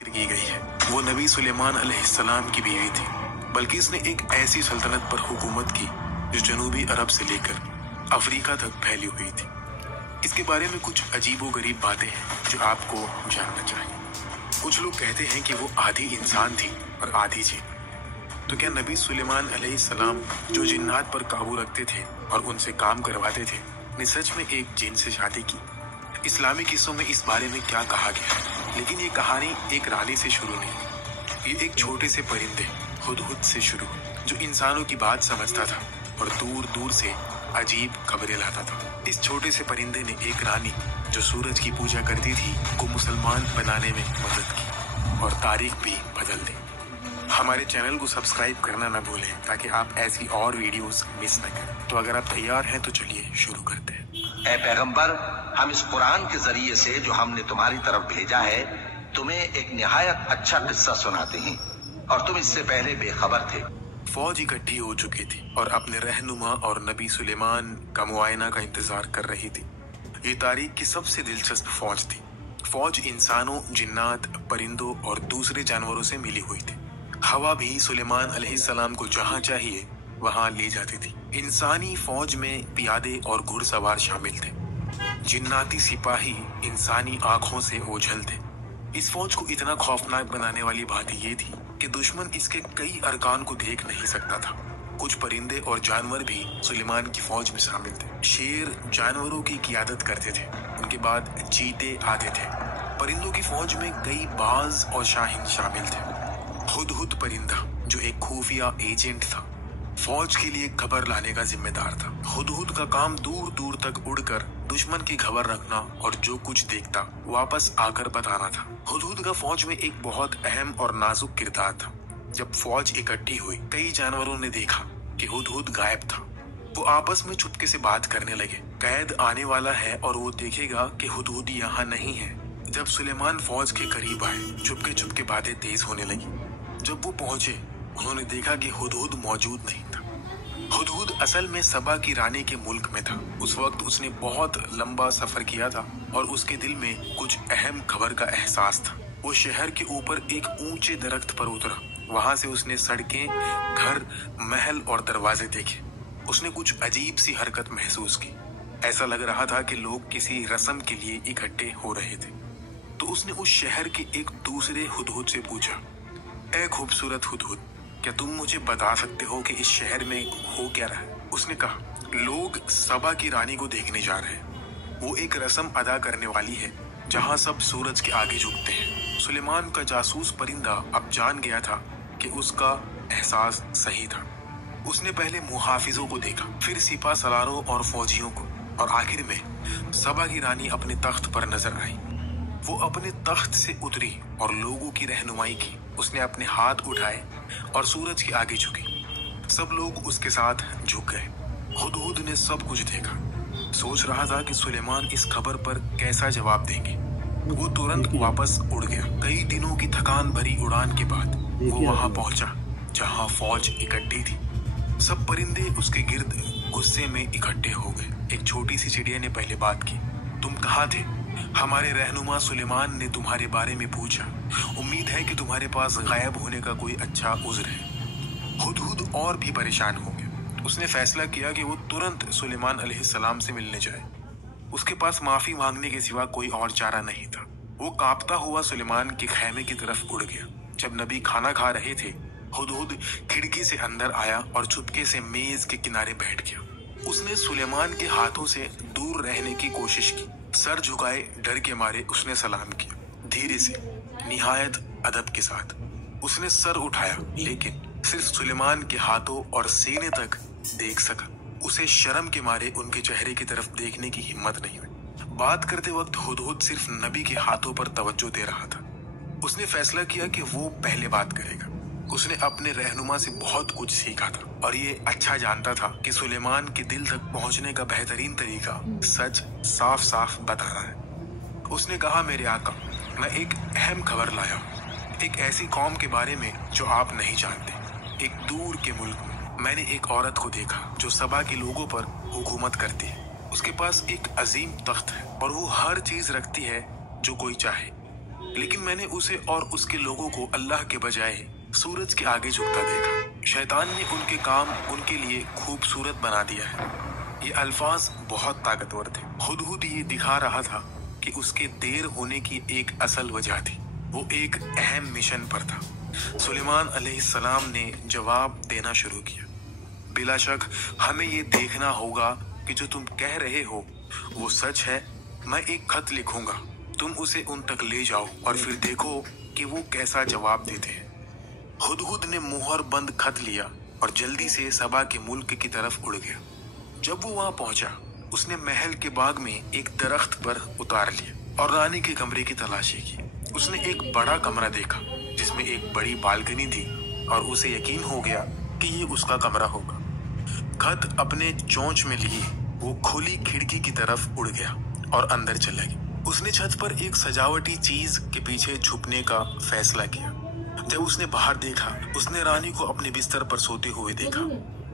की गई है वो नबी सुलेमान अलैहिस्सलाम की बीवी थी, बल्कि इसने एक ऐसी सल्तनत पर हुकूमत की जो जनूबी अरब से लेकर अफ्रीका तक फैली हुई थी। इसके बारे में कुछ अजीबोगरीब बातें हैं जो आपको जानना चाहिए। कुछ लोग कहते हैं कि वो आधी इंसान थी और आधी जिन। तो क्या नबी सुलेमान अलैहिस्सलाम जो जिन्नात पर काबू रखते थे और उनसे काम करवाते थे, ने सच में एक जिन से शादी की? इस्लामी किस्सों में इस बारे में क्या कहा गया है? लेकिन ये कहानी एक रानी से शुरू नहीं, ये एक छोटे से परिंदे हुदहुद से शुरू, जो इंसानों की बात समझता था और दूर दूर से अजीब खबरें लाता था। इस छोटे से परिंदे ने एक रानी जो सूरज की पूजा करती थी को मुसलमान बनाने में मदद की और तारीख भी बदल दी। हमारे चैनल को सब्सक्राइब करना न भूलें ताकि आप ऐसी और वीडियोस मिस न करें। तो अगर आप तैयार हैं तो चलिए शुरू करते हैं। ऐ पैगंबर, हम इस कुरान के जरिए से जो हमने तुम्हारी तरफ भेजा है तुम्हें एक निहायत अच्छा किस्सा सुनाते हैं और तुम इससे पहले बेखबर थे। फौज इकट्ठी हो चुकी थी और अपने रहनुमा और नबी सुलेमान का मुआयना का इंतजार कर रही थी। ये तारीख की सबसे दिलचस्प फौज थी। फौज इंसानों, जिन्नात, परिंदों और दूसरे जानवरों से मिली हुई थी। हवा भी सुलेमान अलैहिस्सलाम को जहां चाहिए वहां ले जाती थी। इंसानी फौज में पियादे और घुड़सवार शामिल थे। जिन्नाती सिपाही इंसानी आंखों से ओझल थे। इस फौज को इतना खौफनाक बनाने वाली बात ये थी कि दुश्मन इसके कई अरकान को देख नहीं सकता था। कुछ परिंदे और जानवर भी सुलेमान की फौज में शामिल थे। शेर जानवरों की क़ियादत करते थे, उनके बाद चीते आते थे। परिंदों की फौज में कई बाज और शाहीन शामिल थे। हुदहुद परिंदा जो एक खुफिया एजेंट था, फौज के लिए खबर लाने का जिम्मेदार था। हुदहुद का काम दूर दूर तक उड़कर दुश्मन की खबर रखना और जो कुछ देखता वापस आकर बताना था। हुदहुद का फौज में एक बहुत अहम और नाजुक किरदार था। जब फौज इकट्ठी हुई, कई जानवरों ने देखा कि हुदहुद गायब था। वो आपस में चुपके से बात करने लगे। कैद आने वाला है और वो देखेगा कि हुदहुद यहाँ नहीं है। जब सुलेमान फौज के करीब आए, चुपके चुपके बातें तेज होने लगी। जब वो पहुंचे, उन्होंने देखा कि हुदहुद मौजूद नहीं था। हुदहुद असल में सबा की रानी के मुल्क में था। उस वक्त उसने बहुत लंबा सफर किया था और उसके दिल में कुछ अहम खबर का एहसास था। वो शहर के ऊपर एक ऊंचे दरख्त पर उतरा। वहां से उसने सड़कें, घर, महल और दरवाजे देखे। उसने कुछ अजीब सी हरकत महसूस की। ऐसा लग रहा था कि लोग किसी रस्म के लिए इकट्ठे हो रहे थे। तो उसने उस शहर के एक दूसरे हुदहुद से पूछा, ऐ खूबसूरत हुदहुद, क्या तुम मुझे बता सकते हो कि इस शहर में हो क्या रहा है? उसने कहा, लोग सबा की रानी को देखने जा रहे हैं। वो एक रस्म अदा करने वाली है जहां सब सूरज के आगे झुकते हैं। सुलेमान का जासूस परिंदा अब जान गया था कि उसका एहसास सही था। उसने पहले मुहाफिजों को देखा, फिर सिपा सलारों और फौजियों को, और आखिर में सबा की रानी अपने तख्त पर नजर आई। वो अपने तख्त से उतरी और लोगों की रहनुमाई की। उसने अपने हाथ उठाए और सूरज के आगे झुकी। सब लोग उसके साथ झुक गए। हुदहुद ने सब कुछ देखा। सोच रहा था कि सुलेमान इस खबर पर कैसा जवाब देंगे। वो तुरंत वापस उड़ गया। कई दिनों की थकान भरी उड़ान के बाद वो वहां पहुंचा जहां फौज इकट्ठी थी। सब परिंदे उसके गिर्द गुस्से में इकट्ठे हो गए। एक छोटी सी चिड़िया ने पहले बात की, तुम कहाँ थे? हमारे रहनुमा सुलेमान ने तुम्हारे बारे में पूछा। उम्मीद है कि तुम्हारे पास गायब होने का कोई अच्छा उज्र है। हुदहुद और भी परेशान हो गया। उसने फैसला किया कि वो तुरंत सुलेमान अलैहिस्सलाम से मिलने जाए। उसके पास माफी मांगने के सिवा कोई और चारा नहीं था। वो कांपता हुआ सुलेमान के खैमे की तरफ उड़ गया। जब नबी खाना खा रहे थे, हुदहुद खिड़की से अंदर आया और चुपके से मेज के किनारे बैठ गया। उसने सुलेमान के हाथों से दूर रहने की कोशिश की। सर झुकाए डर के मारे उसने सलाम किया। धीरे से, निहायत अदब के साथ उसने सर उठाया, लेकिन सिर्फ सुलेमान के हाथों और सीने तक देख सका। उसे शर्म के मारे उनके चेहरे की तरफ देखने की हिम्मत नहीं हुई। बात करते वक्त हुदहुद सिर्फ नबी के हाथों पर तवज्जो दे रहा था। उसने फैसला किया कि वो पहले बात करेगा। उसने अपने रहनुमा से बहुत कुछ सीखा था और ये अच्छा जानता था कि सुलेमान के दिल तक पहुंचने का बेहतरीन तरीका सच साफ साफ बताना है। उसने कहा, मेरे आका, मैं एक अहम खबर लाया हूँ। एक ऐसी कौम के बारे में जो आप नहीं जानते। एक दूर के मुल्क में मैंने एक औरत को देखा जो सबा के लोगों पर हुकूमत करती है। उसके पास एक अजीम तख्त है और वो हर चीज रखती है जो कोई चाहे। लेकिन मैंने उसे और उसके लोगों को अल्लाह के बजाय सूरज के आगे झुकता देखा। शैतान ने उनके काम उनके लिए खूबसूरत बना दिया है। ये अल्फाज बहुत ताकतवर थे। हुदहुद ये दिखा रहा था कि उसके देर होने की एक असल वजह थी। वो एक अहम मिशन पर था। सुलेमान अलैहिस्सलाम ने जवाब देना शुरू किया। बिला शक हमें ये देखना होगा कि जो तुम कह रहे हो वो सच है। मैं एक खत लिखूंगा, तुम उसे उन तक ले जाओ और फिर देखो कि वो कैसा जवाब देते हैं। हुदहुद ने मुहर बंद खत लिया और जल्दी से सबा के मुल्क की तरफ उड़ गया। जब वो वहां पहुंचा, उसने महल के बाग में एक दरख्त पर उतार लिया और रानी के कमरे की तलाशी की। उसने एक बड़ा कमरा देखा जिसमें एक बड़ी बालकनी थी और उसे यकीन हो गया कि ये उसका कमरा होगा। खत अपने चोंच में लिए वो खुली खिड़की की तरफ उड़ गया और अंदर चला गया। उसने छत पर एक सजावटी चीज के पीछे छुपने का फैसला किया। जब उसने बाहर देखा, उसने रानी को अपने बिस्तर पर सोते हुए देखा।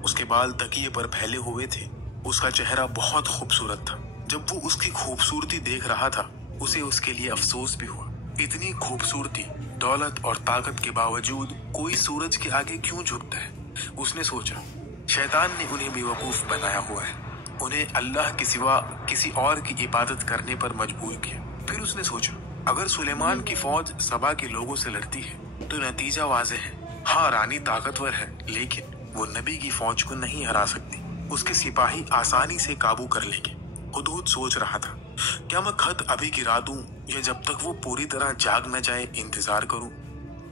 उसके बाल तकिए पर फैले हुए थे। उसका चेहरा बहुत खूबसूरत था। जब वो उसकी खूबसूरती देख रहा था, उसे उसके लिए अफसोस भी हुआ। इतनी खूबसूरती, दौलत और ताकत के बावजूद कोई सूरज के आगे क्यों झुकता है? उसने सोचा, शैतान ने उन्हें बेवकूफ बनाया हुआ है। उन्हें अल्लाह के सिवा किसी और की इबादत करने पर मजबूर किया। फिर उसने सोचा, अगर सुलेमान की फौज सबा के लोगों से लड़ती है तो नतीजा वाज़ेह है। हाँ, रानी ताकतवर है, लेकिन वो नबी की फौज को नहीं हरा सकती। उसके सिपाही आसानी से काबू कर लेंगे। हुदहुद सोच रहा था, क्या मैं खत अभी गिरा दूं या जब तक वो पूरी तरह जाग न जाए इंतजार करूं?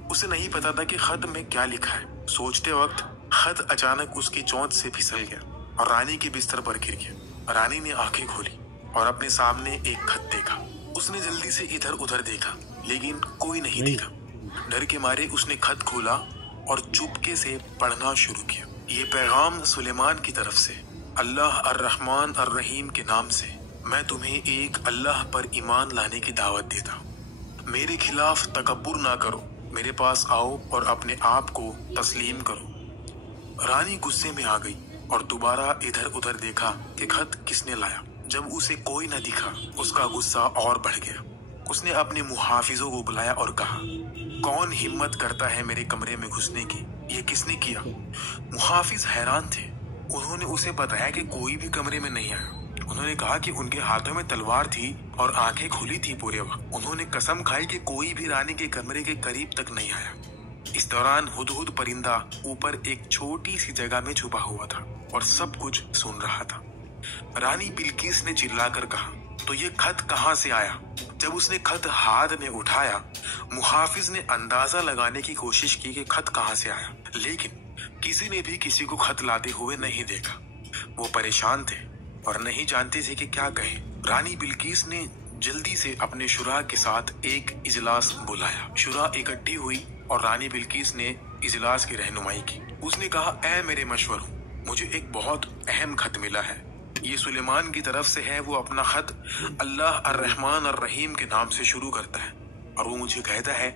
उसे नहीं पता था कि खत में क्या लिखा है। सोचते वक्त खत अचानक उसकी चोंच से फिसल गया और रानी के बिस्तर पर गिर गया। रानी ने आंखें खोली और अपने सामने एक खत देखा। उसने जल्दी से इधर उधर देखा, लेकिन कोई नहीं दिखा। डर के मारे उसने खत खोला और चुपके से पढ़ना शुरू किया। ये पैगाम सुलेमान की तरफ से। अल्लाह अर्रहमान अर्रहीम के नाम से मैं तुम्हें एक अल्लाह पर ईमान लाने की दावत देता हूँ। मेरे खिलाफ तकब्बुर ना करो, मेरे पास आओ और अपने आप को तस्लीम करो। रानी गुस्से में आ गई और दोबारा इधर उधर देखा कि खत किसने लाया। जब उसे कोई न दिखा, उसका गुस्सा और बढ़ गया। उसने अपने मुहाफिजों को बुलाया और कहा, कौन हिम्मत करता है मेरे कमरे में घुसने की? ये किसने किया? मुहाफिज हैरान थे। उन्होंने उसे बताया कि कोई भी कमरे में नहीं आया। उन्होंने कहा कि उनके हाथों में तलवार थी और आंखें खुली थी पूरे वक्त। उन्होंने कसम खाई कि कोई भी रानी के कमरे के करीब तक नहीं आया। इस दौरान हुदहुद परिंदा ऊपर एक छोटी सी जगह में छुपा हुआ था और सब कुछ सुन रहा था। रानी बिल्किस ने चिल्लाकर कहा, तो ये खत कहाँ से आया? जब उसने खत हाथ में उठाया, मुहाफिज ने अंदाजा लगाने की कोशिश की कि खत कहाँ से आया, लेकिन किसी ने भी किसी को खत लाते हुए नहीं देखा। वो परेशान थे और नहीं जानते थे कि क्या कहें। रानी बिल्किस ने जल्दी से अपने शुरा के साथ एक इजलास बुलाया। शुरा इकट्ठी हुई और रानी बिल्किस ने इजलास की रहनुमाई की। उसने कहा, ऐ मेरे मशवरों, मुझे एक बहुत अहम खत मिला है। ये सुलेमान की तरफ से है। वो अपना खत अल्लाह अर्रहमान अर्रहीम के नाम से शुरू करता है और वो मुझे कहता है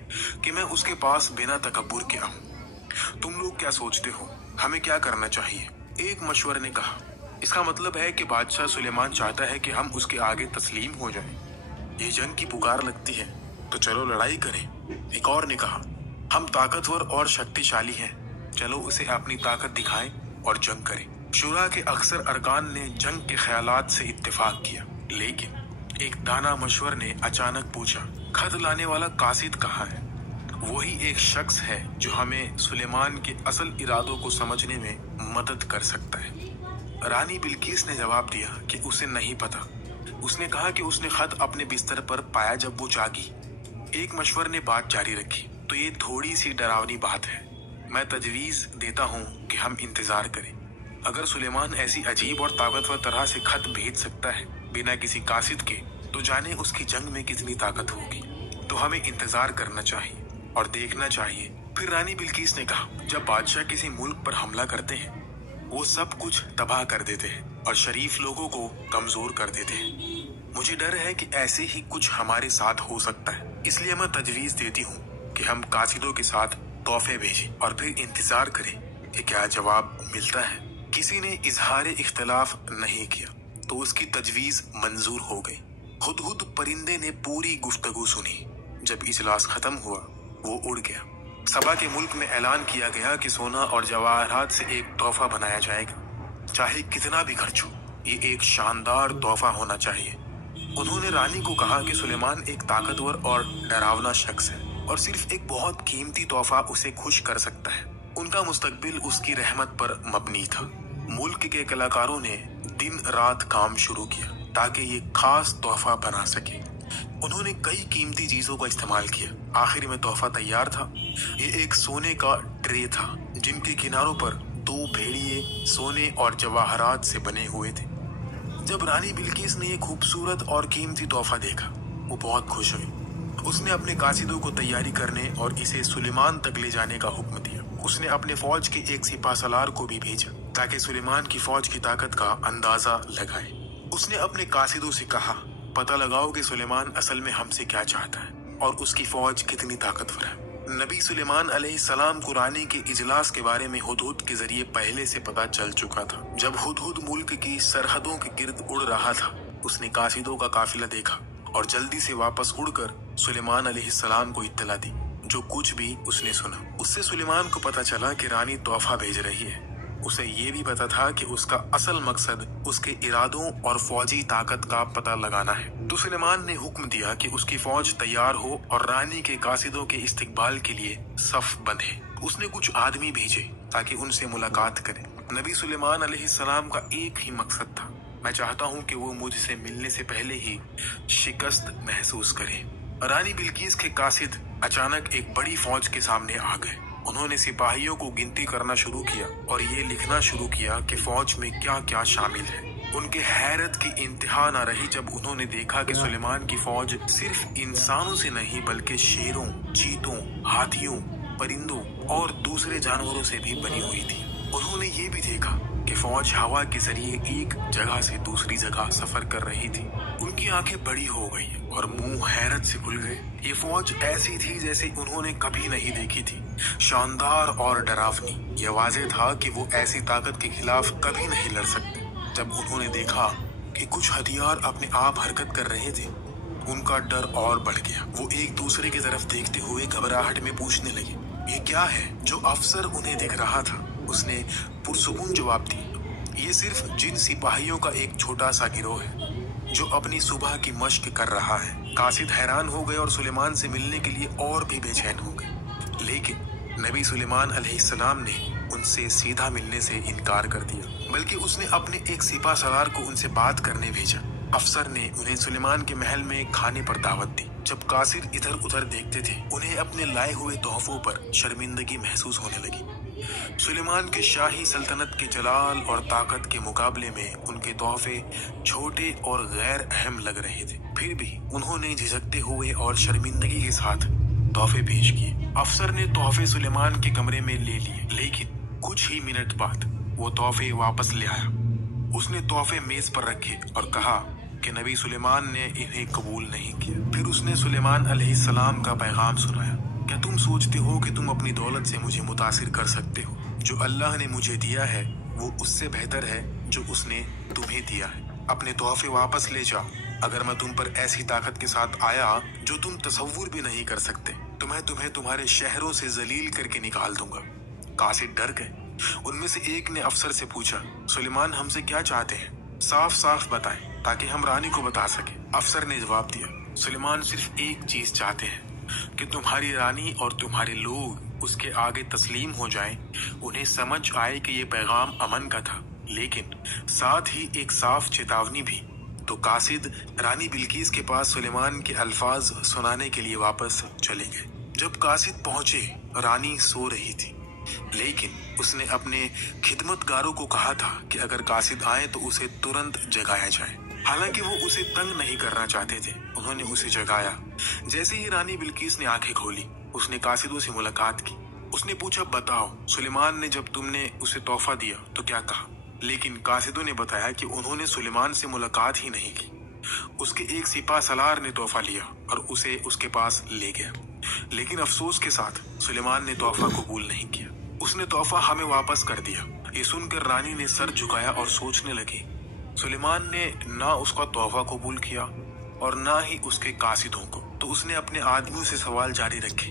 कि मैं उसके पास बिना तकब्बुर के आऊं। तुम लोग क्या सोचते हो, हमें क्या करना चाहिए? एक मशवरे ने कहा, इसका मतलब है कि बादशाह सुलेमान चाहता है कि हम उसके आगे तस्लीम हो जाएं। ये जंग की पुकार लगती है तो चलो लड़ाई करें। एक और ने कहा, हम ताकतवर और शक्तिशाली हैं, चलो उसे अपनी ताकत दिखाएं और जंग करें। शुरा के अक्सर अरकान ने जंग के ख्यालात से इत्तेफाक किया, लेकिन एक दाना मशवर ने अचानक पूछा, खत लाने वाला कासिद कहाँ है? वही एक शख्स है जो हमें सुलेमान के असल इरादों को समझने में मदद कर सकता है। रानी बिल्किस ने जवाब दिया कि उसे नहीं पता। उसने कहा कि उसने खत अपने बिस्तर पर पाया जब वो जागी। एक मशवर ने बात जारी रखी, तो ये थोड़ी सी डरावनी बात है। मैं तजवीज देता हूँ कि हम इंतजार करें। अगर सुलेमान ऐसी अजीब और ताकतवर तरह से खत भेज सकता है बिना किसी कासिद के, तो जाने उसकी जंग में कितनी ताकत होगी। तो हमें इंतजार करना चाहिए और देखना चाहिए। फिर रानी बिल्किस ने कहा, जब बादशाह किसी मुल्क पर हमला करते हैं, वो सब कुछ तबाह कर देते हैं और शरीफ लोगों को कमजोर कर देते हैं। मुझे डर है कि ऐसे ही कुछ हमारे साथ हो सकता है। इसलिए मैं तजवीज देती हूँ कि हम कासिदों के साथ तोहफे भेजें और फिर इंतजार करें कि क्या जवाब मिलता है। किसी ने इजहार इख्तलाफ नहीं किया तो उसकी तजवीज मंजूर हो गई। हुदहुद परिंदे ने पूरी गुफ्तगू सुनी। जब इजलास खत्म हुआ वो उड़ गया। सबा के मुल्क में ऐलान किया गया कि सोना और जवाहरात से एक तोहफा बनाया जाएगा, चाहे कितना भी खर्च हो, ये एक शानदार तोहफा होना चाहिए। उन्होंने रानी को कहा कि सुलेमान एक ताकतवर और डरावना शख्स है और सिर्फ एक बहुत कीमती तोहफा उसे खुश कर सकता है। उनका मुस्तकबिल उसकी रहमत पर मबनी था। मुल्क के कलाकारों ने दिन रात काम शुरू किया ताकि ये खास तोहफा बना सके। उन्होंने कई कीमती चीजों का इस्तेमाल किया। आखिर में तोहफा तैयार था। ये एक सोने का ट्रे था जिनके किनारों पर 2 भेड़िए सोने और जवाहरात से बने हुए थे। जब रानी बिल्किस ने ये खूबसूरत और कीमती तोहफा देखा वो बहुत खुश हुई। उसने अपने कासिदों को तैयारी करने और इसे सुलेमान तक ले जाने का हुक्म दिया। उसने अपने फौज के एक सिपा सलार को भी भेजा ताकि सुलेमान की फौज की ताकत का अंदाजा लगाए। उसने अपने कासिदों से कहा, पता लगाओ कि सुलेमान असल में हमसे क्या चाहता है और उसकी फौज कितनी ताकतवर है। नबी सुलेमान अलैहिस्सलाम को रानी के इजलास के बारे में हुदहुद के जरिए पहले से पता चल चुका था। जब हुदहुद मुल्क की सरहदों के गिर्द उड़ रहा था, उसने कासिदों का काफिला देखा और जल्दी से वापस उड़कर सुलेमान अलैहिस्सलाम को इत्तला दी। जो कुछ भी उसने सुना उससे सुलेमान को पता चला कि रानी तोहफा भेज रही है। उसे ये भी पता था कि उसका असल मकसद उसके इरादों और फौजी ताकत का पता लगाना है। तो सुलेमान ने हुक्म दिया कि उसकी फौज तैयार हो और रानी के कासिदों के इस्तकबाल के लिए सफ बंधे। उसने कुछ आदमी भेजे ताकि उनसे मुलाकात करें। नबी सुलेमान अलैहिस्सलाम का एक ही मकसद था, मैं चाहता हूँ कि वो मुझसे मिलने से पहले ही शिकस्त महसूस करे। रानी बिल्किस के कासिद अचानक एक बड़ी फौज के सामने आ गए। उन्होंने सिपाहियों को गिनती करना शुरू किया और ये लिखना शुरू किया कि फौज में क्या क्या शामिल है। उनके हैरत की इंतहा न रही जब उन्होंने देखा कि सुलेमान की फौज सिर्फ इंसानों से नहीं बल्कि शेरों, चीतों, हाथियों, परिंदों और दूसरे जानवरों से भी बनी हुई थी। उन्होंने ये भी देखा कि फौज हवा के जरिए एक जगह से दूसरी जगह सफर कर रही थी। उनकी आंखें बड़ी हो गई और मुंह हैरत से खुल गए। ये फौज ऐसी थी जैसे उन्होंने कभी नहीं देखी थी, शानदार और डरावनी। ये वाज़ेह था कि वो ऐसी ताकत के खिलाफ कभी नहीं लड़ सकते। जब उन्होंने देखा कि कुछ हथियार अपने आप हरकत कर रहे थे, उनका डर और बढ़ गया। वो एक दूसरे की तरफ देखते हुए घबराहट में पूछने लगे, ये क्या है? जो अफसर उन्हें दिख रहा था उसने पुरसुकून जवाब दिया, ये सिर्फ जिन सिपाहियों का एक छोटा सा गिरोह है जो अपनी सुबह की मश्क कर रहा है। कासिद हैरान हो गए और सुलेमान से मिलने के लिए और भी बेचैन हो गए, लेकिन नबी सुलेमान अलैहिस्सलाम ने उनसे सीधा मिलने से इनकार कर दिया, बल्कि उसने अपने एक सिपा सलार को उनसे बात करने भेजा। अफसर ने उन्हें सुलेमान के महल में खाने पर दावत दी। जब कासिद इधर उधर देखते थे, उन्हें अपने लाए हुए तोहफों पर शर्मिंदगी महसूस होने लगी। सुलेमान के शाही सल्तनत के जलाल और ताकत के मुकाबले में उनके तोहफे छोटे और गैर अहम लग रहे थे। फिर भी उन्होंने झिझकते हुए और शर्मिंदगी के साथ तोहफे पेश किए। अफसर ने तोहफे सुलेमान के कमरे में ले लिए, लेकिन कुछ ही मिनट बाद वो तोहफे वापस ले आया। उसने तोहफे मेज पर रखे और कहा कि नबी सुलेमान ने इन्हें कबूल नहीं किया। फिर उसने सुलेमान अलैहिस्सलाम का पैगाम सुनाया, क्या तुम सोचते हो कि तुम अपनी दौलत से मुझे मुतासिर कर सकते हो? जो अल्लाह ने मुझे दिया है वो उससे बेहतर है जो उसने तुम्हें दिया है। अपने तोहफे वापस ले जाओ। अगर मैं तुम पर ऐसी ताकत के साथ आया जो तुम तसव्वुर भी नहीं कर सकते तो मैं तुम्हें तुम्हारे शहरों से जलील करके निकाल दूंगा। कासिद डर गए। उनमें से एक ने अफसर से पूछा, सुलेमान हमसे क्या चाहते हैं? साफ साफ बताएं ताकि हम रानी को बता सके। अफसर ने जवाब दिया, सुलेमान सिर्फ एक चीज चाहते हैं कि तुम्हारी रानी और तुम्हारे लोग उसके आगे तस्लीम हो जाएं। उन्हें समझ आए कि ये पैगाम अमन का था, लेकिन साथ ही एक साफ चेतावनी भी। तो कासिद रानी बिल्किस के पास सुलेमान के अल्फाज सुनाने के लिए वापस चले गए। जब कासिद पहुंचे, रानी सो रही थी, लेकिन उसने अपने खिदमतगारों को कहा था कि अगर कासिद आए तो उसे तुरंत जगाया जाए। हालांकि वो उसे तंग नहीं करना चाहते थे, उन्होंने उसे जगाया। जैसे ही रानी बिल्किस ने आंखें खोली, उसने कासिदों से मुलाकात की। उसने पूछा, बताओ सुलेमान ने जब तुमने उसे तोहफा दिया तो क्या कहा? लेकिन कासिदों ने बताया कि उन्होंने सुलेमान से मुलाकात ही नहीं की। उसके एक सिपा सलार ने तोहफा लिया और उसे उसके पास ले गया, लेकिन अफसोस के साथ सुलेमान ने तोहफा कबूल नहीं किया। उसने तोहफा हमें वापस कर दिया। ये सुनकर रानी ने सर झुकाया और सोचने लगी, सुलेमान ने ना उसका तोहफा कबूल किया और ना ही उसके कासिदों को। तो उसने अपने आदमियों से सवाल जारी रखे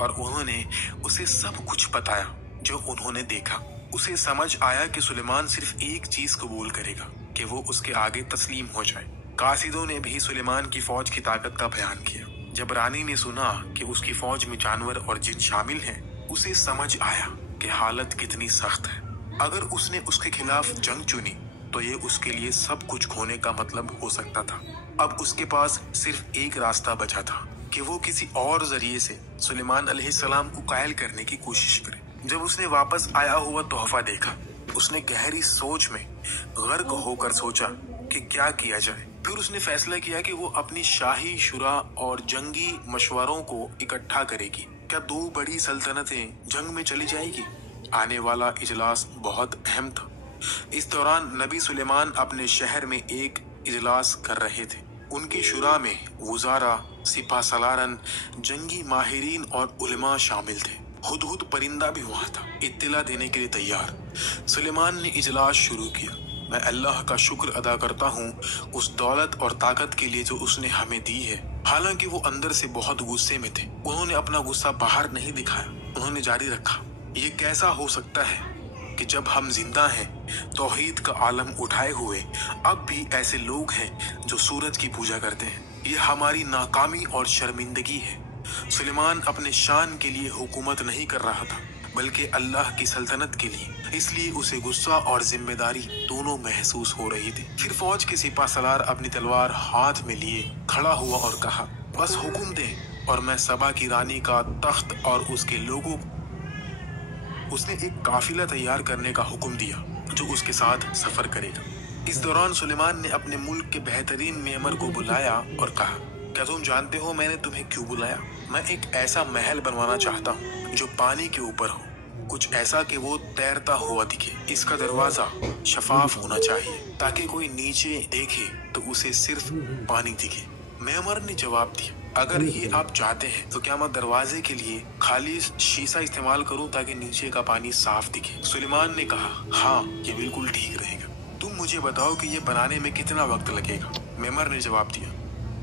और उन्होंने उसे सब कुछ बताया जो उन्होंने देखा। उसे समझ आया कि सुलेमान सिर्फ एक चीज कबूल करेगा कि वो उसके आगे तस्लीम हो जाए। कासिदों ने भी सुलेमान की फौज की ताकत का बयान किया। जब रानी ने सुना कि उसकी फौज में जानवर और जिन शामिल हैं, उसे समझ आया कि हालत कितनी सख्त है। अगर उसने उसके खिलाफ जंग चुनी तो ये उसके लिए सब कुछ खोने का मतलब हो सकता था। अब उसके पास सिर्फ एक रास्ता बचा था कि वो किसी और जरिए से सुलेमान अलैहिस्सलाम को कायल करने की कोशिश करे। जब उसने वापस आया हुआ तोहफा देखा, उसने गहरी सोच में गर्क होकर सोचा कि क्या किया जाए। फिर उसने फैसला किया कि वो अपनी शाही शुरा और जंगी मशवरों को इकट्ठा करेगी। क्या दो बड़ी सल्तनतें जंग में चली जाएगी? आने वाला इजलास बहुत अहम था। इस दौरान नबी सुलेमान अपने शहर में एक इजलास कर रहे थे। उनकी शुरा में वुज़ारा, सिपा सलारन, जंगी माहिरीन और उलमा शामिल थे। हुदहुद परिंदा भी वहाँ था, इत्तला देने के लिए तैयार। सुलेमान ने इजलास शुरू किया। मैं अल्लाह का शुक्र अदा करता हूँ उस दौलत और ताकत के लिए जो उसने हमें दी है। हालांकि वो अंदर से बहुत गुस्से में थे। उन्होंने अपना गुस्सा बाहर नहीं दिखाया। उन्होंने जारी रखा, ये कैसा हो सकता है कि जब हम जिंदा हैं, तौहीद का आलम उठाए हुए, अब भी ऐसे लोग हैं जो सूरज की पूजा करते हैं। ये हमारी नाकामी और शर्मिंदगी है। सुलेमान अपने शान के लिए हुकूमत नहीं कर रहा था, बल्कि अल्लाह की सल्तनत के लिए। इसलिए उसे गुस्सा और जिम्मेदारी दोनों महसूस हो रही थी। फिर फौज के सिपा सलार अपनी तलवार हाथ में लिए खड़ा हुआ और कहा, बस हुक्म दे और मैं सबा की रानी का तख्त और उसके लोगों। उसने एक काफिला तैयार करने का हुक्म दिया जो उसके साथ सफर करेगा। इस दौरान सुलेमान ने अपने मुल्क के बेहतरीन मेमर को बुलाया और कहा, क्या तुम जानते हो मैंने तुम्हें क्यों बुलाया? मैं एक ऐसा महल बनवाना चाहता हूँ जो पानी के ऊपर हो, कुछ ऐसा कि वो तैरता हुआ दिखे। इसका दरवाजा शफाफ होना चाहिए ताकि कोई नीचे देखे तो उसे सिर्फ पानी दिखे। मेमर ने जवाब दिया, अगर ये आप चाहते हैं तो क्या मैं दरवाजे के लिए खाली शीशा इस्तेमाल करूं ताकि नीचे का पानी साफ दिखे? सुलेमान ने कहा, हाँ ये बिल्कुल ठीक रहेगा। तुम मुझे बताओ कि ये बनाने में कितना वक्त लगेगा? मेमर ने जवाब दिया,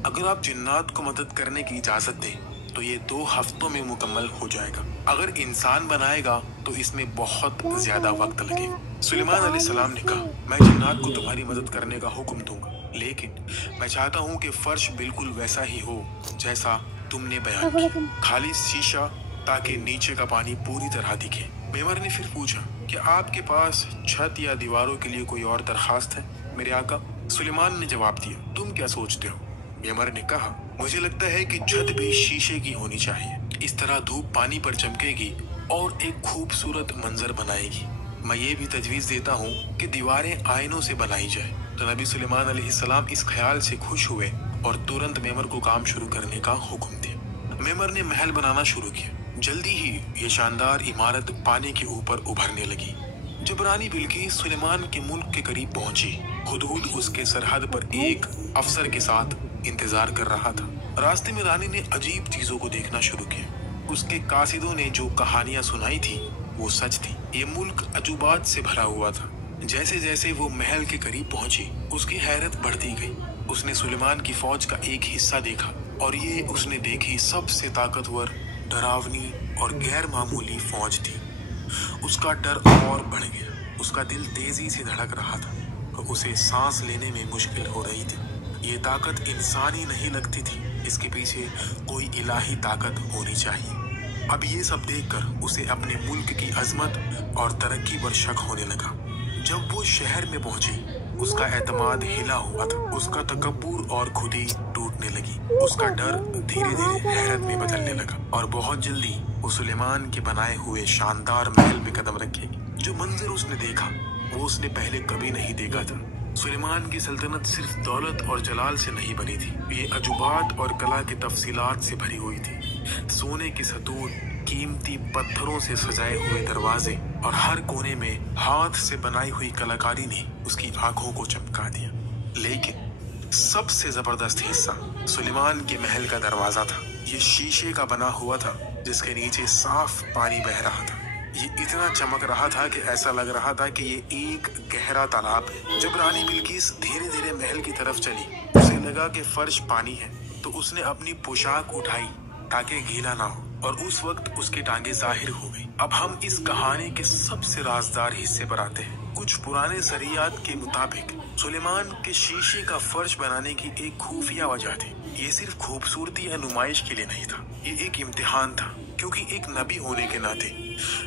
अगर आप जिन्नात को मदद करने की इजाजत दें तो ये 2 हफ्तों में मुकम्मल हो जाएगा। अगर इंसान बनाएगा तो इसमें बहुत ज्यादा वक्त लगेगा। सुलेमान अलैहिस्सलाम ने कहा, मैं जिन्नात को तुम्हारी मदद करने का हुक्म दूंगा, लेकिन मैं चाहता हूँ कि फर्श बिल्कुल वैसा ही हो जैसा तुमने बयान किया, खाली शीशा ताकि नीचे का पानी पूरी तरह दिखे। मेमर ने फिर पूछा, क्या आपके पास छत या दीवारों के लिए कोई और दरखास्त है मेरे आका? सुलेमान ने जवाब दिया, तुम क्या सोचते हो? मेमर ने कहा, मुझे लगता है कि छत भी शीशे की होनी चाहिए। इस तरह धूप पानी पर चमकेगी और एक खूबसूरत मंजर बनाएगी। मैं ये भी तजवीज देता हूँ कि दीवारें आईनों से बनाई जाए। तो नबी सुलेमान अलैहिस्सलाम इस ख्याल से खुश हुए और तुरंत मेमर को काम शुरू करने का हुक्म दिया। मेमर ने महल बनाना शुरू किया। जल्दी ही ये शानदार इमारत पानी के ऊपर उभरने लगी। जब रानी बिल्कीस सुलेमान के मुल्क के करीब पहुंची, हुदहुद उसके सरहद पर एक अफसर के साथ इंतजार कर रहा था। रास्ते में रानी ने अजीब चीजों को देखना शुरू किया। उसके कासिदों ने जो कहानियां सुनाई थी वो सच थी। ये मुल्क अजूबात से भरा हुआ था। जैसे जैसे वो महल के करीब पहुंची, उसकी हैरत बढ़ती गई। उसने सुलेमान की फौज का एक हिस्सा देखा और ये उसने देखी सबसे ताकतवर, डरावनी और गैर मामूली फौज थी। उसका डर और बढ़ गया। उसका दिल तेजी से धड़क रहा था और उसे सांस लेने में मुश्किल हो रही थी। ये ताकत इंसानी नहीं लगती थी, इसके पीछे कोई इलाही ताकत होनी चाहिए। अब ये सब देखकर उसे अपने मुल्क की अजमत और तरक्की पर शक होने लगा। जब वो शहर में पहुंची, उसका एतमाद हिला हुआ था। उसका तकब्बुर और खुदी टूटने लगी। उसका डर धीरे धीरे हैरत में बदलने लगा और बहुत जल्दी वो सुलेमान के बनाए हुए शानदार महल में कदम रखेगी। जो मंजर उसने देखा वो उसने पहले कभी नहीं देखा था। सुलेमान की सल्तनत सिर्फ दौलत और जलाल से नहीं बनी थी, ये अजूबात और कला की तफसीलात से भरी हुई थी। सोने के सतून, कीमती पत्थरों से सजाए हुए दरवाजे और हर कोने में हाथ से बनाई हुई कलाकारी ने उसकी आंखों को चमका दिया। लेकिन सबसे जबरदस्त हिस्सा सुलेमान के महल का दरवाजा था। ये शीशे का बना हुआ था जिसके नीचे साफ पानी बह रहा था। ये इतना चमक रहा था कि ऐसा लग रहा था कि ये एक गहरा तालाब है। जब रानी बिल्कीस धीरे धीरे महल की तरफ चली, उसे लगा कि फर्श पानी है तो उसने अपनी पोशाक उठाई ताकि गीला ना हो और उस वक्त उसकी टांगे जाहिर हो गई। अब हम इस कहानी के सबसे राजदार हिस्से पर आते हैं। कुछ पुराने शरीयत के मुताबिक सुलेमान के शीशे का फर्श बनाने की एक खुफिया वजह थी। ये सिर्फ खूबसूरती या नुमाइश के लिए नहीं था, ये एक इम्तिहान था, क्योंकि एक नबी होने के नाते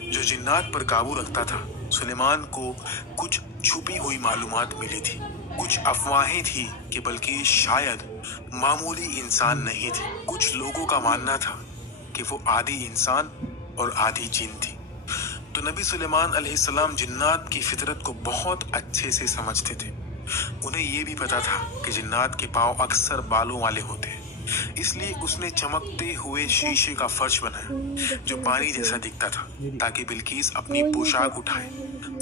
जो जिन्नात पर काबू रखता था, सुलेमान को कुछ छुपी हुई मालूमात मिली थी। कुछ अफवाहें थी कि बल्कि शायद मामूली इंसान नहीं थी। कुछ लोगों का मानना था कि वो आधी इंसान और आधी जिन थी। तो नबी सुलेमान अलैहिस्सलाम जिन्नात की फितरत को बहुत अच्छे से समझते थे। उन्हें ये भी पता था कि जिन्नात के पांव अक्सर बालों वाले होते हैं, इसलिए उसने चमकते हुए शीशे का फर्श बनाया जो पानी जैसा दिखता था, ताकि बिल्किस अपनी पोशाक उठाए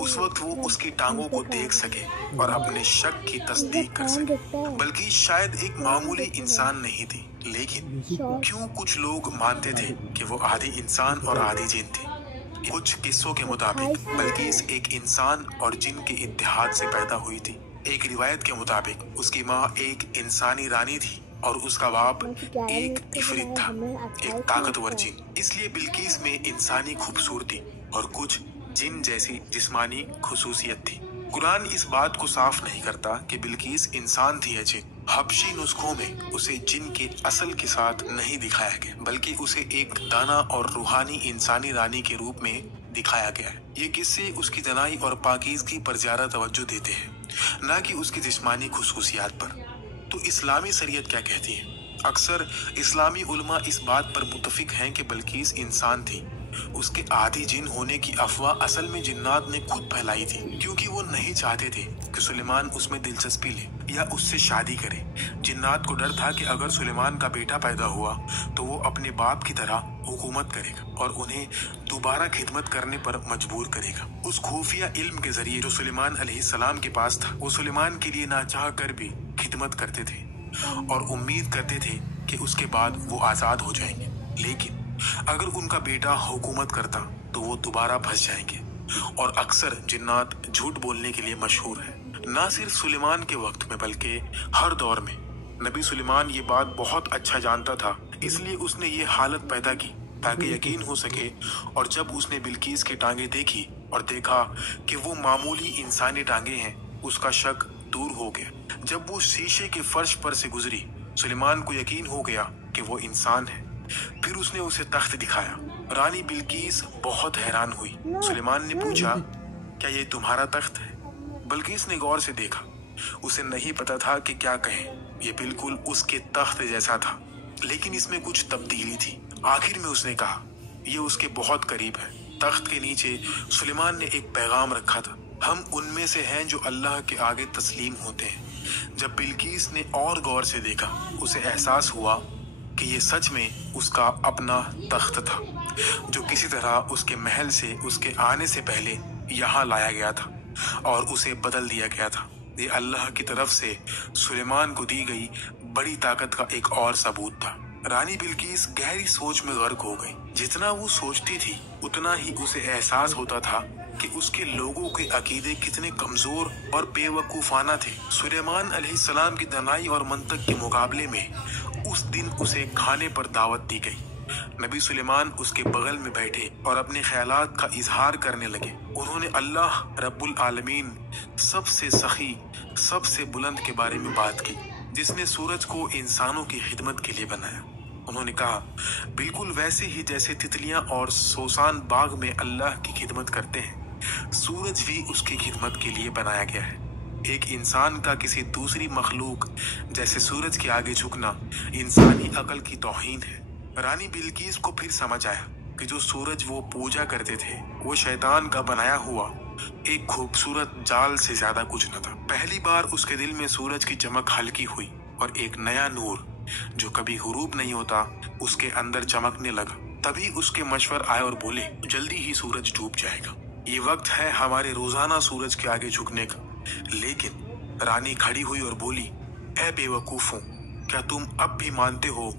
उस वक्त वो उसकी टांगों को देख सके और अपने शक की तस्दीक कर सके। बल्कि शायद एक मामूली इंसान नहीं थी, लेकिन क्यों कुछ लोग मानते थे कि वो आधी इंसान और आधी जिन थी। कुछ किस्सों के मुताबिक बिल्किस एक इंसान और जिन के इत्तेहाद से पैदा हुई थी। एक रिवायत के मुताबिक उसकी माँ एक इंसानी रानी थी और उसका बाप एक इफरित था, एक ताकतवर जिन। इसलिए बिल्किस में इंसानी खूबसूरती और कुछ जिन जैसी जिस्मानी खुसूसियत थी। कुरान इस बात को साफ नहीं करता कि बिल्किस इंसान थी या जिन। हबशी नुस्खों में उसे जिन के असल के साथ नहीं दिखाया गया, बल्कि उसे एक दाना और रूहानी इंसानी रानी के रूप में दिखाया गया है। ये किस्से उसकी दनाई और पाकीज़गी पर ज्यादा तवज्जो देते हैं, न कि उसकी जिस्मानी खुसूसियात पर। तो इस्लामी शरीयत क्या कहती है? अक्सर इस्लामी उलमा इस बात पर मुत्तफिक हैं कि बिल्किस इंसान थी। उसके आधी जिन होने की अफवाह असल में जिन्नात ने खुद फैलाई थी, क्योंकि वो नहीं चाहते थे कि सुलेमान उसमें दिलचस्पी ले या उससे शादी करे। जिन्नात को डर था कि अगर सुलेमान का बेटा पैदा हुआ तो वो अपने बाप की तरह हुकूमत करेगा और उन्हें दोबारा खिदमत करने पर मजबूर करेगा। उस खुफिया इल्म के जरिए जो सुलेमान अलैहिस्सलाम के पास था, वो सुलेमान के लिए ना चाह कर भी खिदमत करते थे और उम्मीद करते थे कि उसके बाद वो आजाद हो जाएंगे। लेकिन अगर उनका बेटा हुकूमत करता तो वो दोबारा फंस जाएंगे। और अक्सर जिन्नात झूठ बोलने के लिए मशहूर है, ना सिर्फ सुलेमान के वक्त में बल्कि हर दौर में। नबी सुलेमान ये बात बहुत अच्छा जानता था, इसलिए उसने ये हालत पैदा की ताकि यकीन हो सके। और जब उसने बिल्किस की टांगे देखी और देखा कि वो मामूली इंसानी टांगे हैं, उसका शक दूर हो गया। जब वो शीशे के फर्श पर से गुजरी, सुलेमान को यकीन हो गया कि वो इंसान है। फिर उसने उसे तख्त दिखाया। रानी बिल्किस बहुत हैरान हुई। सुलेमान ने पूछा, क्या ये तुम्हारा तख्त है? बिल्किस ने गौर से देखा। उसे नहीं पता था कि क्या कहे। ये बिल्कुल उसके तख्त जैसा था, लेकिन इसमें कुछ तब्दीली थी। आखिर में उसने कहा, ये उसके बहुत करीब है। तख्त के नीचे सुलेमान ने एक पैगाम रखा था, हम उनमें से हैं जो अल्लाह के आगे तस्लीम होते हैं। जब बिल्किस ने और गौर से देखा, उसे एहसास हुआ कि ये सच में उसका अपना तख्त था, जो किसी तरह उसके महल से उसके आने से पहले यहाँ लाया गया था और उसे बदल दिया गया था। ये अल्लाह की तरफ से सुलेमान को दी गई बड़ी ताकत का एक और सबूत था। रानी बिल्किस गहरी सोच में गर्क हो गई। जितना वो सोचती थी, उतना ही उसे एहसास होता था कि उसके लोगों के अकीदे कितने कमजोर और बेवकूफाना थे। सुलेमान अलैहिस्सलाम की दनाई और मंतक के मुकाबले में उस दिन उसे खाने पर दावत दी गई। नबी सुलेमान उसके बगल में बैठे और अपने ख्यालात का इजहार करने लगे। उन्होंने अल्लाह रब्बुल आलमीन, सबसे सखी, सबसे बुलंद के बारे में बात की, जिसने सूरज को इंसानों की खिदमत के लिए बनाया। उन्होंने कहा, बिल्कुल वैसे ही जैसे तितलियां और सोसान बाग में अल्लाह की खिदमत करते हैं, सूरज भी उसकी खिदमत के लिए बनाया गया है। एक इंसान का किसी दूसरी मखलूक जैसे सूरज के आगे झुकना इंसानी अकल की तौहीन है। रानी बिल्किस को फिर समझ आया कि जो सूरज वो पूजा करते थे, वो शैतान का बनाया हुआ एक खूबसूरत जाल से ज्यादा कुछ न था। पहली बार उसके दिल में सूरज की चमक हल्की हुई और एक नया नूर जो कभी हुरूब नहीं होता उसके अंदर चमकने लगा। तभी उसके मशवर आए और बोले, जल्दी ही सूरज डूब जाएगा, ये वक्त है हमारे रोजाना सूरज के आगे झुकने का। लेकिन रानी खड़ी हुई और बोली, ऐ बेवकूफों, क्या तुम अब भी मानते हो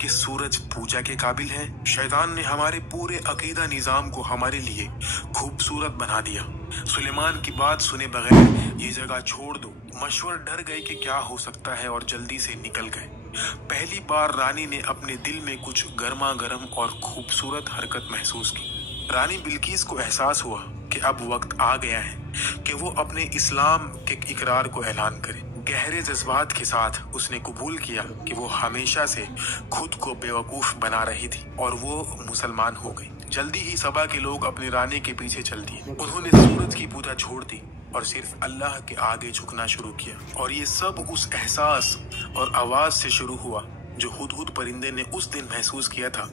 कि सूरज पूजा के काबिल है? शैतान ने हमारे पूरे अकीदा निजाम को हमारे लिए खूबसूरत बना दिया। सुलेमान की बात सुने बगैर ये जगह छोड़ दो। मशवर डर गए कि क्या हो सकता है और जल्दी से निकल गए। पहली बार रानी ने अपने दिल में कुछ गर्मा गर्म और खूबसूरत हरकत महसूस की। रानी बिल्किस को एहसास हुआ कि अब वक्त आ गया है कि वो अपने इस्लाम के इकरार को ऐलान करे। गहरे जज्बात के साथ उसने कबूल किया कि वो हमेशा से खुद को बेवकूफ बना रही थी और वो मुसलमान हो गई। जल्दी ही सबा के लोग अपनी रानी के पीछे चल दिए। उन्होंने सूरज की पूजा छोड़ दी और सिर्फ अल्लाह के आगे झुकना शुरू किया। और ये सब उस एहसास और आवाज से शुरू हुआ जो हुदहुद परिंदे ने उस दिन महसूस किया था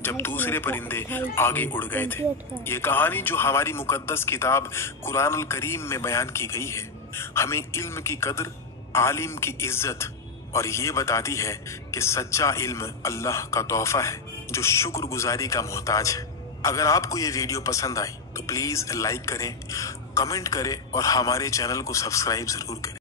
जब दूसरे परिंदे आगे उड़ गए थे। ये कहानी जो हमारी मुकद्दस किताब कुरान अल करीम में बयान की गई है, हमें इल्म की कदर, आलिम की इज्जत और ये बताती है कि सच्चा इल्म अल्लाह का तोहफा है जो शुक्रगुजारी का मोहताज है। अगर आपको ये वीडियो पसंद आई तो प्लीज लाइक करें, कमेंट करें और हमारे चैनल को सब्सक्राइब जरूर करें।